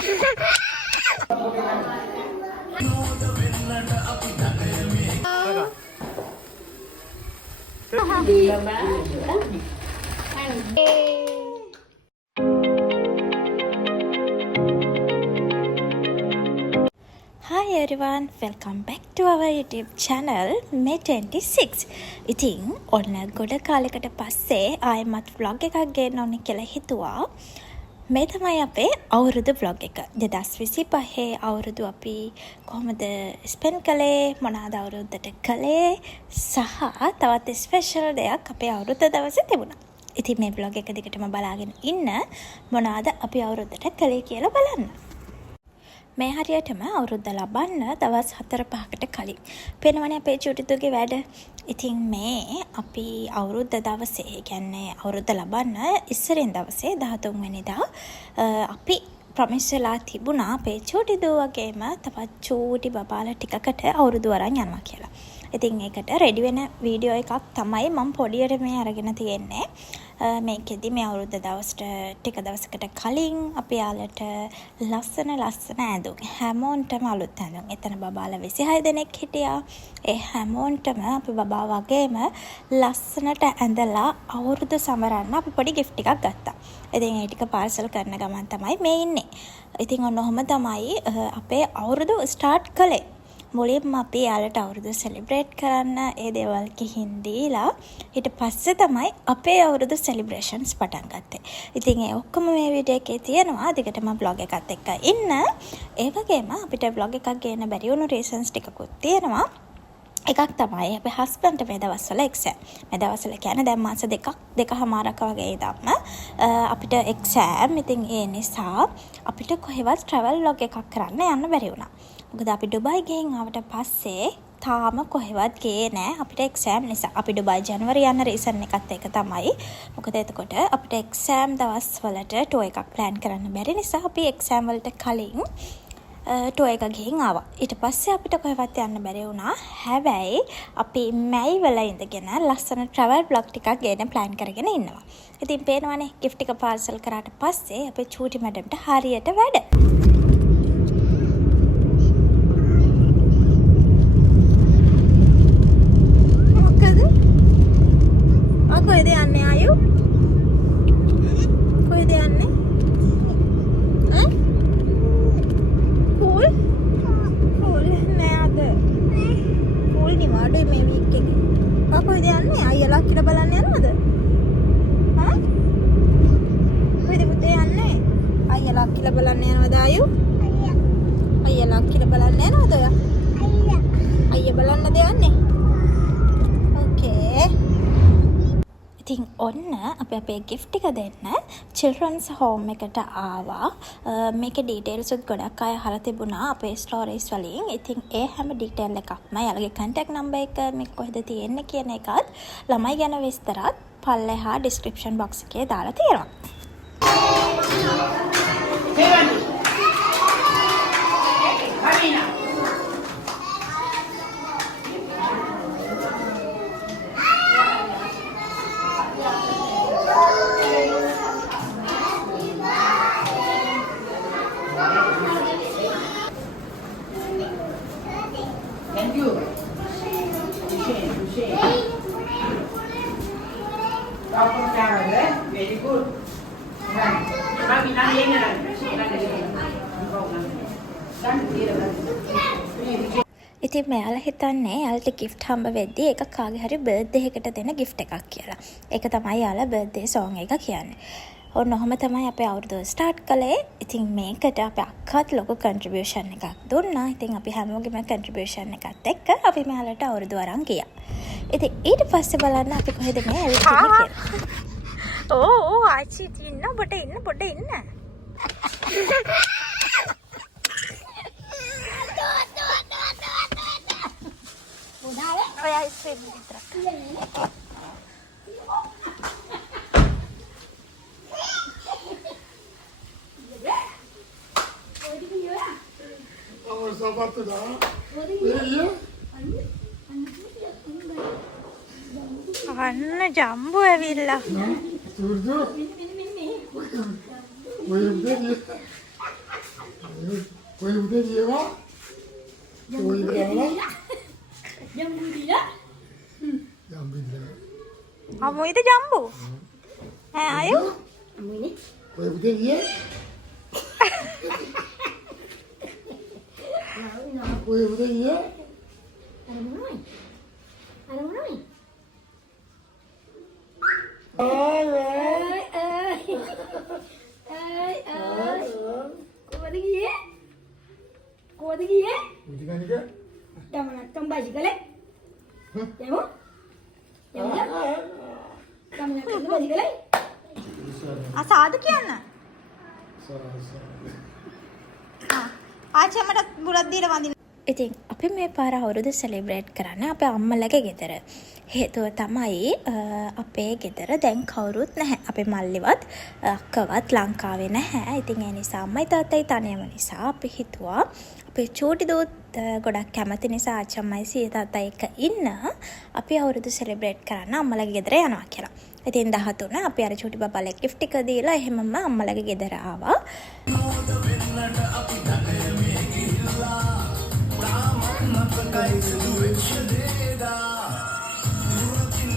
Hi everyone, welcome back to our YouTube channel May 26. ඉතින් ඔන්න ගොඩ කාලයකට පස්සේ ආයෙමත් vlog එකක් ගේන්න ඕනේ කියලා හිතුවා. මේ තමයි අපේ අවුරුදු vlog එක. 2025 අවුරුදු අපි කොහොමද ස්පෙන්ඩ් කළේ, මොනවාද අවුරුද්දට කළේ සහ තවත් ස්පෙෂල් දෙයක් අපේ අවුරුද්ද දවසේ තිබුණා. ඉතින් මේ vlog එක දිගටම බලාගෙන ඉන්න මොනවාද අපි අවුරුද්දට කළේ කියලා බලන්න. මේ හරියටම අවුරුද්ද ලබන්න දවස් 4-5කට කලින් පේනවනේ අපේ චුටිතුගේ වැඩ. ඉතින් මේ අපි අවුරුද්ද දවසේ කියන්නේ අවුරුද්ද ලබන්න ඉස්සරින් දවසේ 13 වෙනිදා අපි ප්‍රොමිස් වෙලා තිබුණා අපේ චුටිදු වගේම තවත් චූටි බබාලා ටිකකට අවුරුදු වරන් යනවා කියලා. ඉතින් ඒකට රෙඩි වෙන වීඩියෝ එකක් තමයි මම පොඩියට මේ අරගෙන තියෙන්නේ. මේකෙදි මේ අවුරුද්ද දවසට ටික දවසකට කලින් අපි යාලට ලස්සන ඇඳුම් හැමෝන්ටම අලුත් ඇඳුම්. එතන බබාලා 26 දෙනෙක් හිටියා. ඒ හැමෝන්ටම අපි බබා වගේම ලස්සනට ඇඳලා අවුරුදු සමරන්න අපි පොඩි gift එකක් ගත්තා. ඉතින් ඒ ටික පාර්සල් කරන ගමන් තමයි මේ ඉන්නේ. ඉතින් ඔන්නෝම තමයි අපේ අවුරුදු ස්ටාර්ට් කළේ. මුලින්ම අපි යාලට අවුරුදු සෙලිබ්‍රේට් කරන්න ඒ දේවල් කිහින් දීලා ඊට පස්සේ තමයි අපේ අවුරුදු සෙලිබ්‍රේෂන්ස් පටන් ගත්තේ. ඉතින් ඒ ඔක්කොම මේ වීඩියෝ එකේ තියෙනවා. දිගටම vlog එකත් එක්ක ඉන්න. ඒ වගේම අපිට vlog එකක් ගේන්න බැරි වුණු reasons ටිකකුත් තියෙනවා. එකක් තමයි අපේ හස්බන්ඩ්ට මේ දවස්වල එක්සෑම්. මේ දවස්වල කියන්නේ දැන් මාස දෙකමාරක් වගේ ඉඳන්ම අපිට එක්සෑම්. ඉතින් ඒ නිසා අපිට කොහෙවත් travel vlog එකක් කරන්න යන්න බැරි වුණා. මොකද අපි ඩුබායි ගිහින් ආවට පස්සේ තාම කොහෙවත් ගියේ නෑ අපිට එක්සෑම් නිසා. අපි ඩුබායි ජනවරි යන රීසන් එකත් ඒක තමයි. මොකද එතකොට අපිට එක්සෑම් දවස්වලට ටෝ එකක් ප්ලෑන් කරන්න බැරි නිසා අපි එක්සෑම් වලට කලින් ටෝ එක ගිහින් ආවා. ඊට පස්සේ අපිට කොහෙවත් යන්න බැරි වුණා. හැබැයි අපි මැයි වල ඉඳගෙන ලස්සන travel vlog ටිකක් ගේන්න ප්ලෑන් කරගෙන ඉන්නවා. ඉතින් පේනවනේ gift එක පාර්සල් කරාට පස්සේ අපේ චූටි මැඩම්ට හරියට වැඩ. කොහෙද යන්නේ ආයු? කොහෙද යන්නේ? පූල් නෑ අද. පූල් නිවාඩුයි මේ වීක් එකේ. කොහෙද යන්නේ? අයියලා කියලා බලන්න යනවද? කොහෙද පුතේ යන්නේ? අයියලා කියලා බලන්න යනවද ආයු? අයියලා කියලා බලන්න යනවද ඔයා? අයියා බලන්නද යන්නේ? ඕකේ. ඉතින් ඔන්න අපි අපේ gift එක දෙන්න children's home එකට ආවා. මේකේ details උත් ගොඩක් අය අහලා තිබුණා අපේ stories වලින්. ඉතින් ඒ හැම detail එකක්ම යාළුවගේ contact number එක මේක කොහෙද තියෙන්නේ කියන එකත් ළමයි ගැන විස්තරත් පල්ලෙහා description box එකේ දාලා තියෙනවා. Thank you. Very good. ඉතින් මෙයාලා හිතන්නේ යාලට gift හම්බ වෙද්දී ඒක කාගේ හරි birthday එකට දෙන gift එකක් කියලා. ඒක තමයි යාලා birthday song එක කියන්නේ. ඔන්න ඔහොම තමයි අපේ අවුරුදු ස්ටාර්ට් කළේ. ඉතින් මේකට අපේ අක්කත් ලොකු contribution එකක් දුන්නා. ඉතින් අපි හැමෝගෙම contribution එකත් එක්ක අපි මෙයාලට අවුරුදු වරන් ගියා. ඉතින් ඊට පස්සේ බලන්න අපි කොහෙද මේ ඇවිත් ඉන්නේ කියලා. ඕ ආච්චි ඉන්න පොඩ ඉන්න. ඔය අයිස්ක්‍රීම් විතරක්. Sapato da. අන්න ජම්බෝ ඇවිල්ලා. Turdu. Buyurun dedi. Kowe udah dia kok? Kowe berapa? Jambu dia. Jambu dia. Kamu itu jambu? Ayo. Kamu ini? Kowe udah dia? Kowe udah dia? Ada mana? Ada mana? Kau lagi ya? Kau lagi ya? Udah kan dia? Dah mana? Tambah juga leh. Jamu? Jamu ya? Dah mana? Tambah juga leh. සාදු කියන්න. ආච්චි මට බුලත් දීලා වඳින්න. ඉතින් අපි මේ පාර අවුරුදු සෙලිබ්‍රේට් කරන්න අපේ අම්මලගේ ගෙදර. හේතුව තමයි අපේ ගෙදර දැන් කවුරුත් නැහැ. අපේ මල්ලිවත් අක්කවත් ලංකාවේ නැහැ. ඉතින් ඒ නිසා අම්මයි තාත්තයි තනියම නිසා අපි හිතුවා අපේ චූටි දූත් ගොඩක් කැමති නිසා ආච්චි අම්මයි සීයා තාත්තයි එක්ක ඉන්න අපි අවුරුදු සෙලිබ්‍රේට් කරන්න අම්මලගේ ගෙදර යනවා කියලා. ඉතින් 13 අපි අර චූටි බබාලේ gift එක දීලා එහෙමම අම්මලගේ ගෙදර ආවා.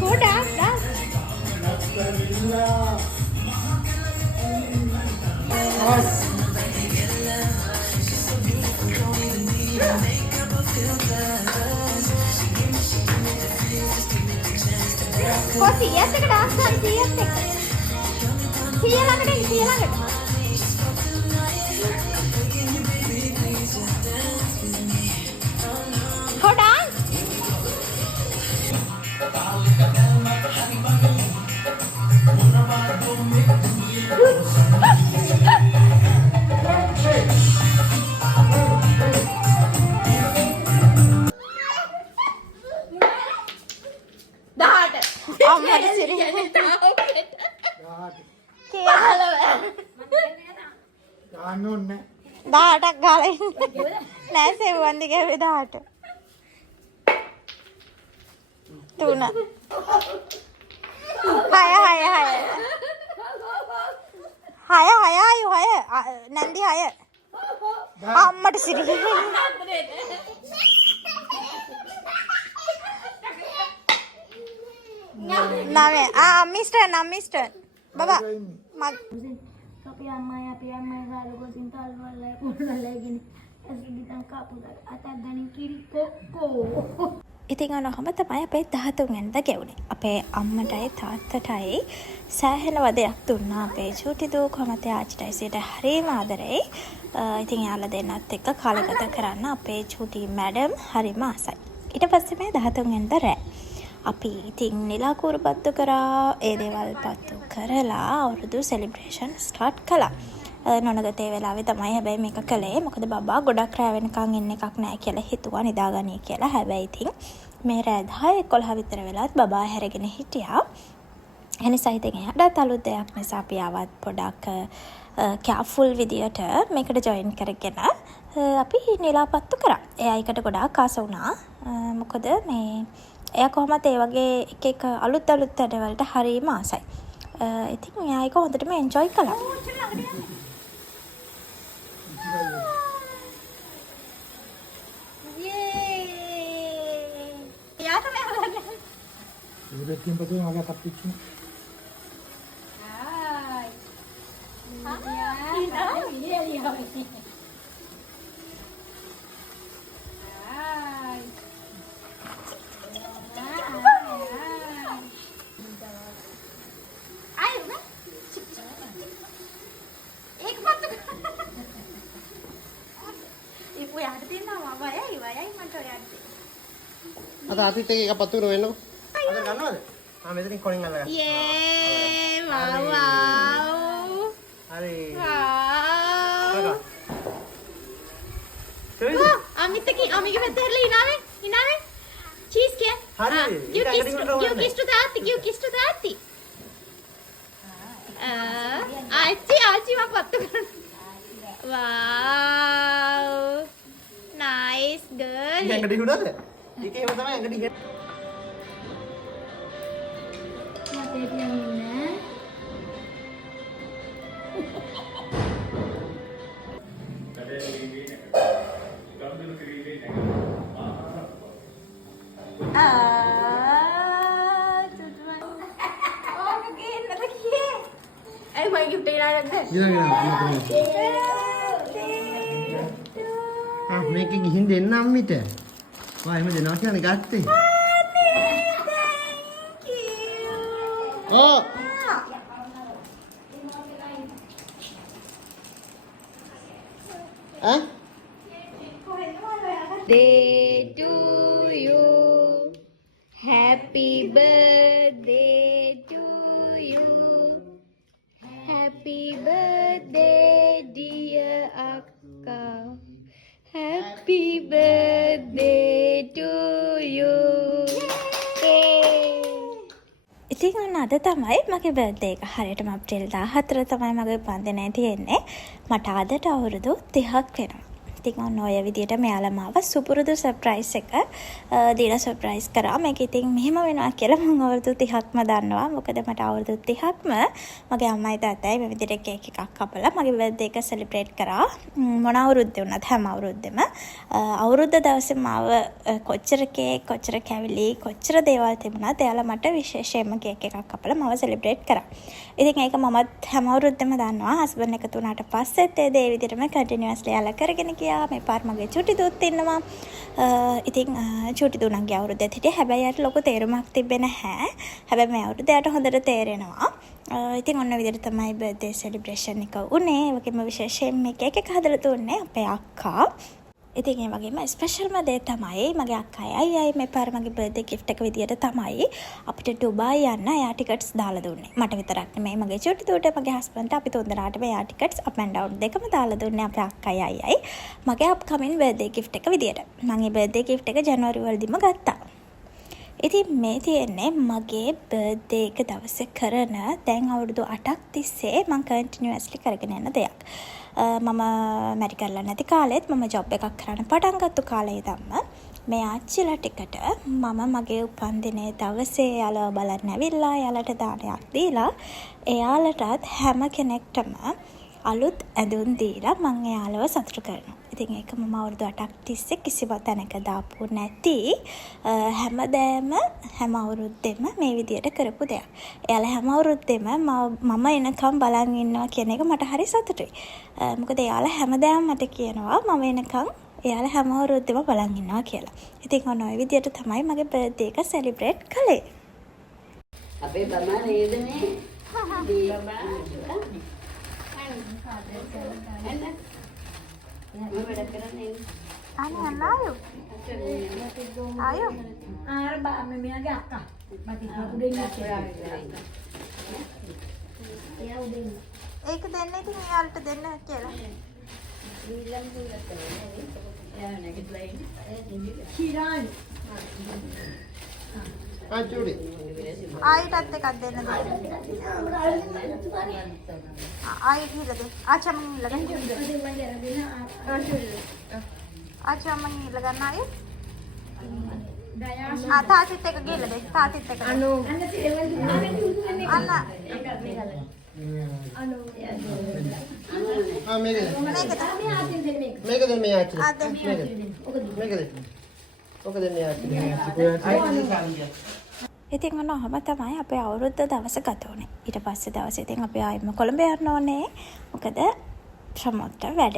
ගොඩක් කොතියත් එක ඩාන්ස් කරන සියත් එක. සිය ළඟට එන්න සිය ළඟට. Go dance. අම්මට සිරි ගන්න ඕනේ 18ක් ගාලා ඉන්නේ නෑ සෙව්වන් දිගේ 18 තුන 6 නන්දි 6 අම්මට සිරි නෑ මිස්ටර් බබා Tapi amai kalau kau cinta luar pun lagi ni. Asal ditangkap pun atas dan kiri koko. ඉතින් අනහම තමයි අපේ 13 වෙනිදා ගෙවුනේ. අපේ අම්මටයි තාත්තටයි සෑහෙන වදයක් දුන්නා. අපේ චූටි දූ කොහමද ආච්චිටයි සීට හරිම ආදරෙයි. ඉතින් යාළුවා දෙන්නත් එක්ක කාලය ගත කරන්න අපේ චූටි මැඩම් හරිම ආසයි. ඊට පස්සේ මේ 13 වෙනිදා රෑ අපි ඉතින් නිලාකුරු පත්තු කරා ඒ දේවල් පත්තු කරලා අවුරුදු සෙලිබ්‍රේෂන් ස්ටාර්ට් කළා. නොනගතේ වෙලාවේ තමයි හැබැයි මේක කළේ. මොකද බබා ගොඩක් රෑ වෙනකන් ඉන්න එකක් නැහැ කියලා හිතුවා නිදාගනී කියලා. හැබැයි ඉතින් මේ රෑ 10 11 විතර වෙලාවත් බබා හැරගෙන හිටියා. එනිසා ඉතින් එයාට අලුත් දෙයක් නිසා අපි ආවත් පොඩක් කෑෆුල් විදියට මේකට ජොයින් කරගෙන අපි නිලාපත්තු කරා. එයා එකට ගොඩාක් ආස වුණා. මොකද මේ එයා කොහොමද ඒ වගේ එක අලුත් වැඩවලට හරිම ආසයි. ඉතින් එයා ඒක හොඳටම එන්ජොයි කළා. Udah tim betul agak tapik ni. Hai. Ya. Ada hati tegi apa tuh Reno? Ada kan ada? Meterin koning ala. Yeay, wow. Hari. Wow. Coy. Amit එක්ක අමිගේ පැත්තට ඉනාවේ චීස් කිය හරි give kiss to Tati ආච්චි මම පත්තු කරනවා wow nice girl Yang gede udah deh. Iki yang pertama yang gede. Mati yang mana? Ay, may gift tayo na Gila. මේක ගිහින් දෙන්න අම්මිට. වා එහෙම දෙනවා කියන්නේ ගත්තේ. ඕ. ඈ? Day to you. Happy birthday to you. Happy birthday dear Akka. Happy birthday to you. ඉතින් අන්න අද තමයි මගේ බර්ත්ඩේ එක. හරියටම අප්‍රේල් 14 තමයි මගේ උපන්දිනය තියෙන්නේ. මට අදට අවුරුදු 30ක් වෙනවා. ඉතින් ඔන්න ඔය විදියට මෙයාලා මාව සුපුරුදු සර්ප්‍රයිස් එක දීලා සර්ප්‍රයිස් කරා. මේක ඉතින් මෙහෙම වෙනවා කියලා මම අවුරුදු 30ක්ම දන්නවා. මොකද මට අවුරුදු 30ක්ම මගේ අම්මයි තාත්තයි මේ විදියට කේක් එකක් කපලා මගේ බර්ත්ඩේ එක සෙලිබ්‍රේට් කරා. මොන අවුරුද්දේ වුණත් හැම අවුරුද්දෙම අවුරුද්ද දවසේ මාව කොච්චර කේක් කොච්චර කැවිලි කොච්චර දේවල් තිබුණත් එයාලා මට විශේෂයෙන්ම කේක් එකක් කපලා මාව සෙලිබ්‍රේට් කරා. ඉතින් ඒක මමත් හැම අවුරුද්දෙම දන්නවා. හස්බන්ඩ් එක තුනට පස්සෙත් ඒ දේ විදිහටම කන්ටිනියස්ලි එයාලා කරගෙන ගියා. මේ පාර මගේ චුටි දුවත් ඉන්නවා. ඉතින් චුටි දුණන්ගේ අවුරුද්දත් හිටියේ. හැබැයි යාට ලොකු තේරුමක් තිබ්බේ නැහැ. හැබැයි මේ අවුරුද්ද යාට හොඳට තේරෙනවා. ඉතින් ඔන්න විදිහට තමයි බර්ත්ඩේ සෙලිබ්‍රේෂන් එක වුණේ. ඒ වගේම විශේෂයෙන් මේ කේක් එක හදලා දුන්නේ අපේ අක්කා. ඉතින් ඒ වගේම ස්පෙෂල්ම දේ තමයි මගේ අක්කයි අයියයි මේ පාර මගේ බර්ත්ඩේ gift එක විදියට තමයි අපිට ඩුබායි යන්න එයා ටිකට්ස් දාලා දුන්නේ. මට විතරක් නෙමෙයි මගේ චුටි දුවට මගේ හස්බන්ඩ්ට අපි තුන්දෙනාටම එයා ටිකට්ස් up and down දෙකම දාලා දුන්නේ අපේ අක්කයි අයියයි. මගේ අප්කමින් බර්ත්ඩේ gift එක විදියට. මම මේ බර්ත්ඩේ gift එක ජනවාරි වලදීම ගත්තා. ඉතින් මේ තියෙන්නේ මගේ බර්ත්ඩේ එක දවසේ කරන දැන් අවුරුදු 8ක් තිස්සේ මම කන්ටිනියස්ලි කරගෙන යන දෙයක්. මම මැරි කරලා නැති කාලෙත් මම ජොබ් එකක් කරන්න පටන් ගත්ත කාලේ ඉඳන්ම මේ ආච්චිලා ටිකට මම මගේ උපන්දිනේ දවසේ යාළුවා බලන්න ඇවිල්ලා යාළට දානයක් දීලා එයාලටත් හැම කෙනෙක්ටම අලුත් ඇඳුම් දීලා මම එයාලව සතුටු කරනවා. ඉතින් ඒක මම අවුරුදු 8ක් තිස්සේ කිසිම තැනක දාපු නැති හැමදාම හැම අවුරුද්දෙම මේ විදියට කරපු දෙයක්. එයාලා හැම අවුරුද්දෙම මම එනකම් බලන් ඉන්නවා කියන එක මට හරි සතුටුයි. මොකද එයාලා හැමදාම මට කියනවා මම එනකම් එයාලා හැම අවුරුද්දෙම බලන් ඉන්නවා කියලා. ඉතින් ඔන්න ඔය විදියට තමයි මගේ බර්ත්ඩේ එක සෙලිබ්‍රේට් කළේ. අපේ බබා නේද මේ? Ayo. ආර බා මෙයාගේ අක්කා. මට උදේ එයා උදේ ඒක දෙන්න ඉතින් එයාලට දෙන්න කියලා. කිරාන් චුටි. ආයිටත් එකක් දෙන්න දෙන්න. ආයි කියලා දෙන්න. ආච්චා මං ඉල්ලගන්න. ආච්චා මං ඉල්ලගන්න ආයේ. තාතිත් එක ගිහලා දෙන්න. තාතිත් එක. අන්න මේක දෙන්න මේ ආච්චි. මේක දෙන්න. ඔක දෙන්න ආච්චි. ඉතින් ඔන්න ඔහම තමයි අපේ අවුරුද්ද දවස ගත වුණේ. ඊට පස්සේ දවසේ ඉතින් අපි ආයෙම කොළඹ යන්න ඕනේ. මොකද ප්‍රමෝට් වැඩ.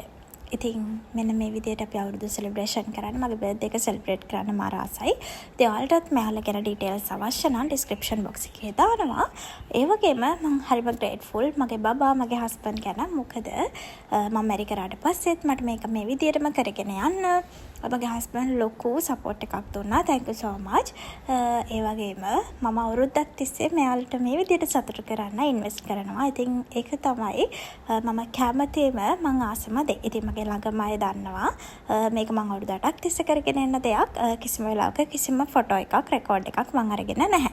ඉතින් මෙන්න මේ විදිහට අපි අවුරුදු සෙලිබ්‍රේෂන් කරන්න මගේ බර්ත්ඩේ එක සෙලිබ්‍රේට් කරන්න මාර ආසයි. ඉතින් ඔයාලටත් මෙයාලා ගැන ඩීටේල්ස් අවශ්‍ය නම් ඩිස්ක්‍රිප්ෂන් බොක්ස් එකේ දානවා. ඒ වගේම මම හරිම ග්‍රේට්ෆුල් මගේ බබා මගේ හස්බන්ඩ් ගැන. මොකද මම මැරි කරාට පස්සෙත් මට මේක මේ විදිහටම කරගෙන යන්න මගේ හස්බන්ඩ් ලොකු සපෝට් එකක් දුන්නා. thank you so much. ඒ වගේම මම අවුරුද්දක් තිස්සේ මෙයාලට මේ විදිහට සතුටු කරන්න ඉන්වෙස්ට් කරනවා. ඉතින් ඒක තමයි මම කැමතිම මං ආසම දේ. ඉතින් මගේ ළඟම අය දන්නවා මේක මං අවුරුදු 8ක් තිස්සේ කරගෙන යන දෙයක්. කිසිම වෙලාවක කිසිම ෆොටෝ එකක් රෙකෝඩ් එකක් මං අරගෙන නැහැ.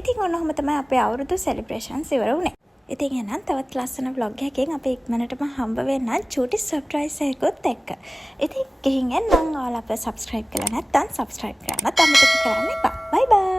ඉතින් ඔන්න ඔහම තමයි අපේ අවුරුදු සෙලිබ්‍රේෂන්ස් ඉවර වුණේ. ඉතින් එහෙනම් තවත් ලස්සන vlog එකකින් අපි ඉක්මනටම හම්බ වෙන්න චූටි සර්ප්‍රයිස් එකකුත් එක්ක. ඉතින් ගිහින් එන්නම්. ඔයාලා අපිව subscribe කරලා නැත්නම් subscribe කරන්නත් අමතක කරන්න එපා. bye bye.